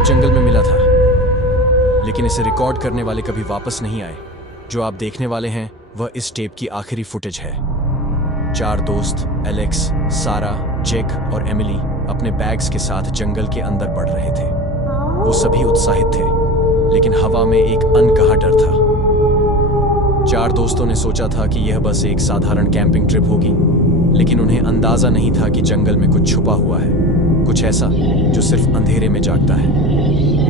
Tape जंगल में मिला था, लेकिन इसे रिकॉर्ड करने वाले कभी वापस नहीं आए। जो आप देखने वाले हैं वह इस टेप की आखिरी फुटेज है। 4 दोस्त एलेक्स, सारा, जेक और एमिली अपने बैग्स के साथ जंगल के अंदर बढ़ रहे थे। वो सभी उत्साहित थे, लेकिन हवा में एक अनकहा डर था। 4 दोस्तों ने सोचा था कि यह बस एक साधारण कैंपिंग ट्रिप होगी, लेकिन उन्हें अंदाजा नहीं था कि जंगल में कुछ छुपा हुआ है, कुछ ऐसा जो सिर्फ अंधेरे में जागता है।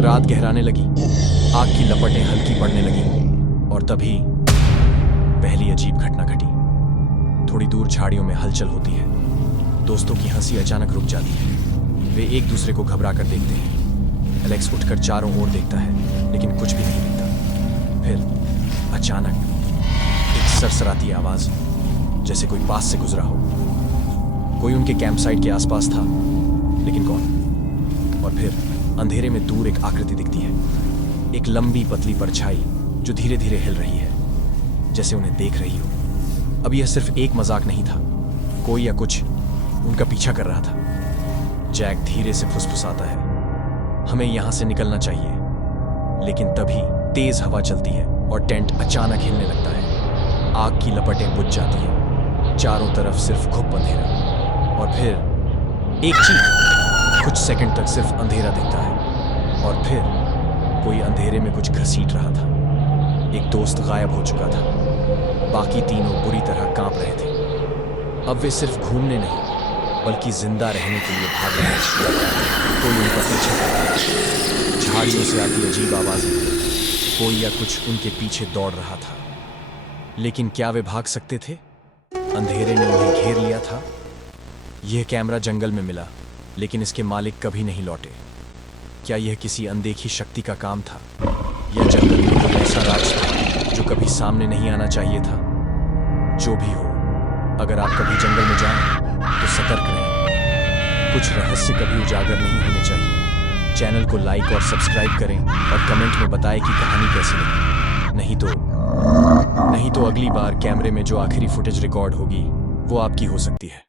रात गहराने लगी, आग की लपटें हल्की पड़ने लगी और तभी पहली अजीब घटना घटी। थोड़ी दूर झाड़ियों में हलचल होती है। दोस्तों की हंसी अचानक रुक जाती है। वे एक दूसरे को घबरा कर देखते हैं। एलेक्स उठकर चारों ओर देखता है, लेकिन कुछ भी नहीं दिखता। फिर अचानक एक सरसराती आवाज, जैसे कोई पास से गुजरा हो। कोई उनके कैंप साइट के आसपास था, लेकिन कौन? और फिर अंधेरे में दूर एक आकृति दिखती है, एक लंबी पतली परछाई जो धीरे धीरे हिल रही है, जैसे उन्हें देख रही हो। अब यह सिर्फ एक मजाक नहीं था, कोई या कुछ उनका पीछा कर रहा था। जैक धीरे से फुसफुसाता है, हमें यहां से निकलना चाहिए। लेकिन तभी तेज हवा चलती है और टेंट अचानक हिलने लगता है। आग की लपटें बुझ जाती हैं, चारों तरफ सिर्फ घुप अंधेरा। और फिर एक चीख। कुछ सेकंड तक सिर्फ अंधेरा दिखता है और फिर कोई अंधेरे में कुछ घसीट रहा था। एक दोस्त गायब हो चुका था, बाकी तीनों बुरी तरह कांप रहे थे। अब वे सिर्फ घूमने नहीं, बल्कि जिंदा रहने के लिए भाग रहे थे। कोई उनका पीछे कर रहा था, झाड़ियों से आती अजीब आवाजें, कोई या कुछ उनके पीछे दौड़ रहा था। लेकिन क्या वे भाग सकते थे? अंधेरे ने उन्हें घेर लिया था। यह कैमरा जंगल में मिला, लेकिन इसके मालिक कभी नहीं लौटे। क्या यह किसी अनदेखी शक्ति का काम था, या जंगल में कोई ऐसा राज था जो कभी सामने नहीं आना चाहिए था? जो भी हो, अगर आप कभी जंगल में जाएं तो सतर्क रहें। कुछ रहस्य कभी उजागर नहीं होने चाहिए। चैनल को लाइक और सब्सक्राइब करें और कमेंट में बताएं कि कहानी कैसी लगी। नहीं तो अगली बार कैमरे में जो आखिरी फुटेज रिकॉर्ड होगी वो आपकी हो सकती है।